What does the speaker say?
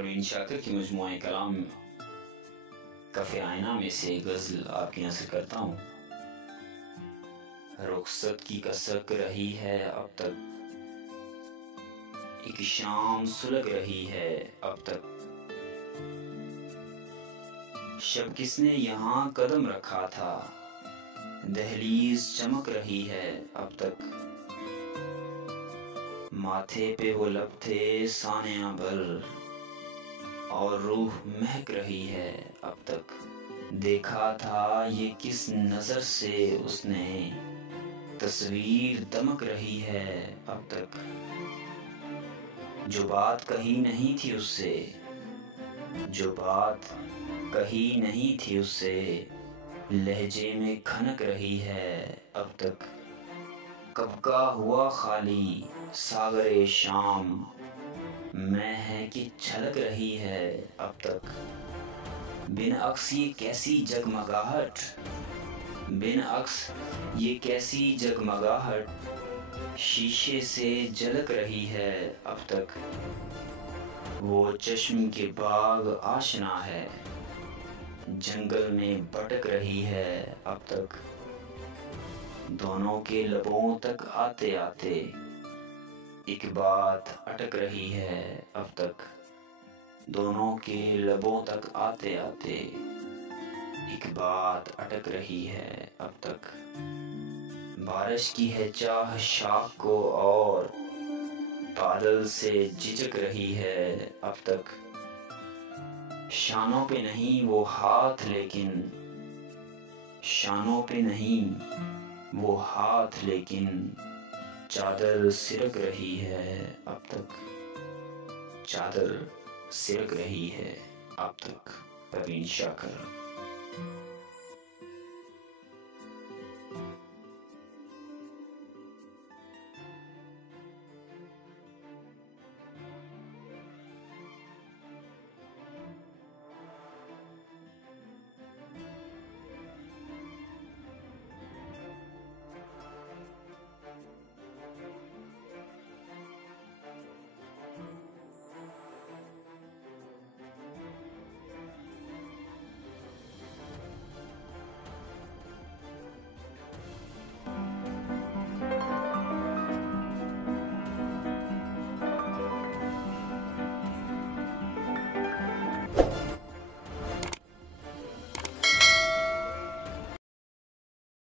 परवीन शाकिर की मजमूए कलाम कफ़े आईना में से गज़ल आपकी नज़र करता हूँ। रुखसत की कसक रही है अब तक, एक शाम सुलग रही है अब तक। शब किसने यहाँ कदम रखा था, दहलीज चमक रही है अब तक। माथे पे वो लब थे सानिया भर, और रूह महक रही है अब तक। देखा था ये किस नजर से उसने, तस्वीर दमक रही है अब तक। जो बात कही नहीं थी उससे, जो बात कही नहीं थी उससे, लहजे में खनक रही है अब तक। कब का हुआ खाली सागरे शाम, मैं है कि छलक रही है अब तक। बिन अक्स ये कैसी जगमगाहट, बिन अक्स ये कैसी जगमगाहट, शीशे से झलक रही है अब तक। वो चश्म के बाग आशना है, जंगल में भटक रही है अब तक। दोनों के लबों तक आते आते एक बात अटक रही है अब तक। दोनों के लबों तक आते आते एक बात अटक रही है अब तक। बारिश की है चाह शाख को और बादल से झिझक रही है अब तक। शानों पे नहीं वो हाथ लेकिन, शानों पे नहीं वो हाथ लेकिन, चादर सिरक रही है अब तक। चादर सिरक रही है अब तक। परवीन शाकिर।